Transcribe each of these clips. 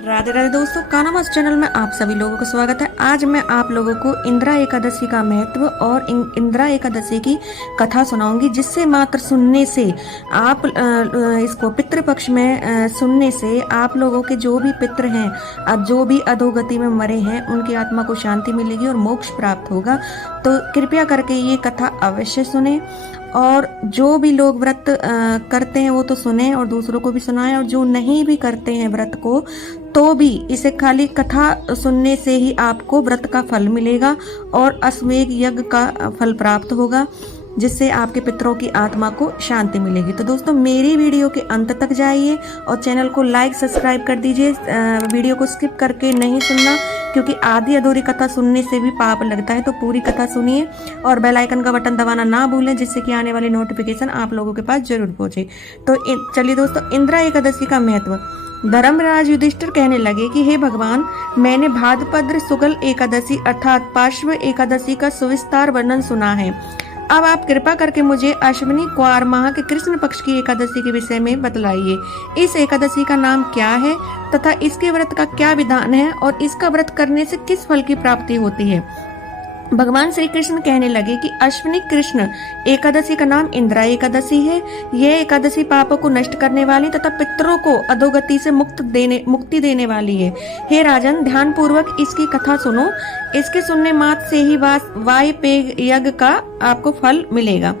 राधे राधे दोस्तों, कानामास चैनल में आप सभी लोगों का स्वागत है। आज मैं आप लोगों को इंदिरा एकादशी का महत्व और इंदिरा एकादशी की कथा सुनाऊंगी, जिससे मात्र सुनने से आप इसको पितृपक्ष में सुनने से आप लोगों के जो भी पितृ हैं, अब जो भी अधोगति में मरे हैं, उनकी आत्मा को शांति मिलेगी और मोक्ष प्राप्त होगा। तो कृपया करके ये कथा अवश्य सुने और जो भी लोग व्रत करते हैं वो तो सुने और दूसरों को भी सुनाएं, और जो नहीं भी करते हैं व्रत को तो भी इसे खाली कथा सुनने से ही आपको व्रत का फल मिलेगा और अश्वमेध यज्ञ का फल प्राप्त होगा, जिससे आपके पितरों की आत्मा को शांति मिलेगी। तो दोस्तों, मेरी वीडियो के अंत तक जाइए और चैनल को लाइक सब्सक्राइब कर दीजिए। वीडियो को स्किप करके नहीं सुनना, क्योंकि आधी अधूरी कथा सुनने से भी पाप लगता है। तो पूरी कथा सुनिए और बेल आइकन का बटन दबाना ना भूलें, जिससे कि आने वाली नोटिफिकेशन आप लोगों के पास जरूर पहुंचे। तो चलिए दोस्तों, इंदिरा एकादशी का महत्व। धर्मराज युधिष्ठिर कहने लगे कि हे भगवान, मैंने भाद्रपद शुक्ल एकादशी अर्थात पार्श्व एकादशी का सुविस्तार वर्णन सुना है। अब आप कृपा करके मुझे अश्विनी क्वार माह के कृष्ण पक्ष की एकादशी के विषय में बतलाइए। इस एकादशी का नाम क्या है तथा इसके व्रत का क्या विधान है और इसका व्रत करने से किस फल की प्राप्ति होती है। भगवान श्री कृष्ण कहने लगे कि अश्विनी कृष्ण एकादशी का नाम इंदिरा एकादशी है। यह एकादशी पापों को नष्ट करने वाली तथा पितरों को अधोगति से मुक्ति देने वाली है। हे राजन, ध्यान पूर्वक इसकी कथा सुनो। इसके सुनने मात्र से ही वायपेय यज्ञ का आपको फल मिलेगा।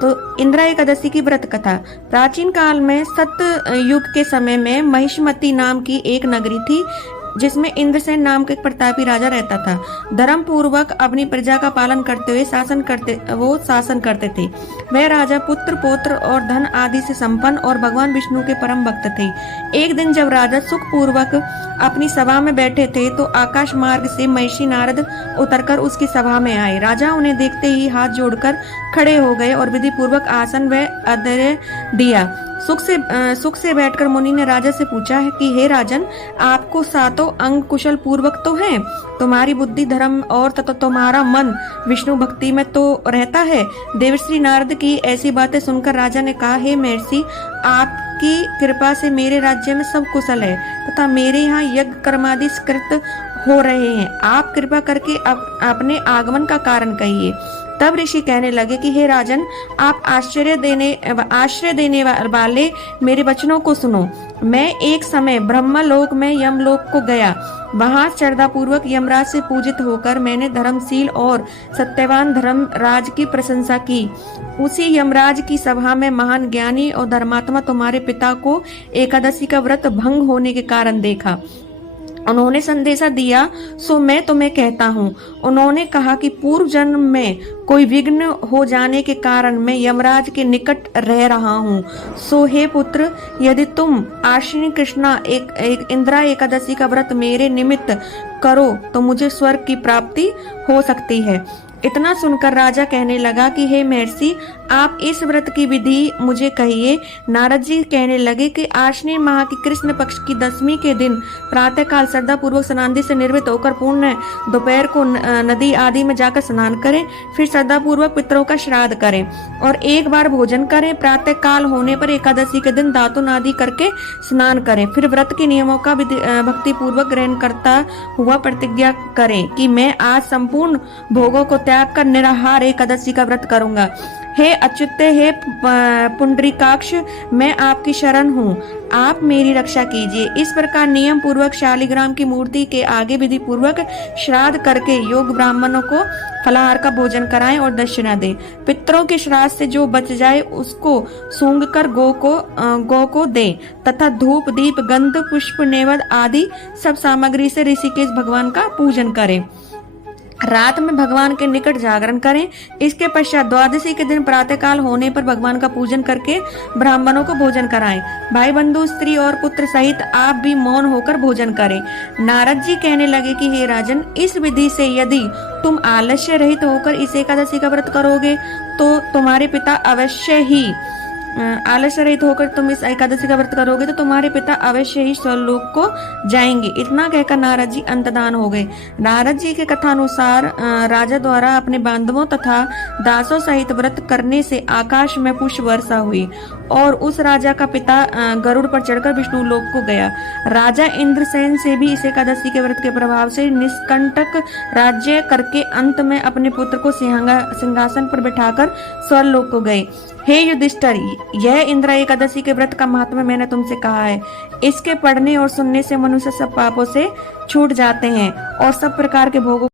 तो इंदिरा एकादशी की व्रत कथा। प्राचीन काल में सत्य युग के समय में महिष्मती नाम की एक नगरी थी, जिसमें इंद्रसेन नाम का एक प्रतापी राजा रहता था। धर्म पूर्वक अपनी प्रजा का पालन करते हुए शासन करते थे। वह राजा पुत्र पौत्र और धन आदि से संपन्न और भगवान विष्णु के परम भक्त थे। एक दिन जब राजा सुख पूर्वक अपनी सभा में बैठे थे तो आकाश मार्ग से महिषी नारद उतरकर उसकी सभा में आए। राजा उन्हें देखते ही हाथ जोड़कर खड़े हो गए और विधि पूर्वक आसन व आदर दिया। सुख से बैठकर मुनि ने राजा से पूछा है कि हे राजन, आपको सातों अंग कुशल पूर्वक तो हैं, तुम्हारी बुद्धि धर्म और तथा तुम्हारा मन विष्णु भक्ति में तो रहता है। देवर्षि नारद की ऐसी बातें सुनकर राजा ने कहा, हे महर्षि, आपकी कृपा से मेरे राज्य में सब कुशल है तथा मेरे यहाँ यज्ञ कर्मादि कृत हो रहे हैं। आप कृपा करके अपने आगमन का कारण कहिए। तब ऋषि कहने लगे कि हे राजन, आप आश्रय देने वाले मेरे वचनों को सुनो। मैं एक समय ब्रह्मलोक में यमलोक को गया। वहां श्रद्धा पूर्वक यमराज से पूजित होकर मैंने धर्मशील और सत्यवान धर्मराज की प्रशंसा की। उसी यमराज की सभा में महान ज्ञानी और धर्मात्मा तुम्हारे पिता को एकादशी का व्रत भंग होने के कारण देखा। उन्होंने संदेशा दिया, सो मैं तुम्हें कहता हूँ। उन्होंने कहा कि पूर्व जन्म में कोई विघ्न हो जाने के कारण मैं यमराज के निकट रह रहा हूँ। सो हे पुत्र, यदि तुम आश्विनी कृष्णा एक इंदिरा एकादशी का व्रत मेरे निमित्त करो तो मुझे स्वर्ग की प्राप्ति हो सकती है। इतना सुनकर राजा कहने लगा कि हे महर्षि, आप इस व्रत की विधि मुझे कहिए। नारद जी कहने लगे कि आश्विन माह की कृष्ण पक्ष की दशमी के दिन प्रातः काल श्रद्धा पूर्वक स्नान से निर्वृत्त होकर पूर्ण दोपहर को नदी आदि में जाकर स्नान करें। फिर श्रद्धा पूर्वक पितरों का श्राद्ध करें और एक बार भोजन करें। प्रातः काल होने पर एकादशी के दिन दातुन आदि करके स्नान करें। फिर व्रत के नियमों का भक्ति पूर्वक ग्रहण करता हुआ प्रतिज्ञा करें कि मैं आज संपूर्ण भोगों को त्याग कर निराहार एकादशी का व्रत करूंगा। हे अच्युते, हे पुंडरीकाक्ष, मैं आपकी शरण हूँ, आप मेरी रक्षा कीजिए। इस प्रकार नियम पूर्वक शालिग्राम की मूर्ति के आगे विधि पूर्वक श्राद्ध करके योग ब्राह्मणों को फलाहार का भोजन कराएं और दक्षिणा दें। पितरों के श्राद्ध से जो बच जाए उसको सूंघ कर गौ को दें तथा धूप दीप गंध पुष्प नैवेद्य आदि सब सामग्री से ऋषिकेश भगवान का पूजन करें। रात में भगवान के निकट जागरण करें। इसके पश्चात द्वादशी के दिन प्रातःकाल होने पर भगवान का पूजन करके ब्राह्मणों को भोजन कराएं। भाई बंधु स्त्री और पुत्र सहित आप भी मौन होकर भोजन करें। नारद जी कहने लगे कि हे राजन, इस विधि से यदि तुम आलस्य रहित होकर इस एकादशी का व्रत करोगे तो तुम्हारे पिता अवश्य ही आलस्य रहित होकर तुम इस एकादशी का व्रत करोगे तो तुम्हारे पिता अवश्य ही स्वर्लोक को जाएंगे। इतना कहकर नारद जी अंतर्धान हो गए। नारद जी के कथानुसार राजा द्वारा अपने बांधवों तथा दासों सहित व्रत करने से आकाश में पुष्प वर्षा हुई और उस राजा का पिता गरुड़ पर चढ़कर विष्णु लोक को गया। राजा इंद्रसेन से भी इस एकादशी के व्रत के प्रभाव से निष्कंटक राज्य करके अंत में अपने पुत्र को सिंहासन पर बिठाकर स्वर्गलोक को गए। हे युधिष्ठिर, यह इंद्रा एकादशी के व्रत का महात्म्य मैंने तुमसे कहा है। इसके पढ़ने और सुनने से मनुष्य सब पापों से छूट जाते हैं और सब प्रकार के भोगों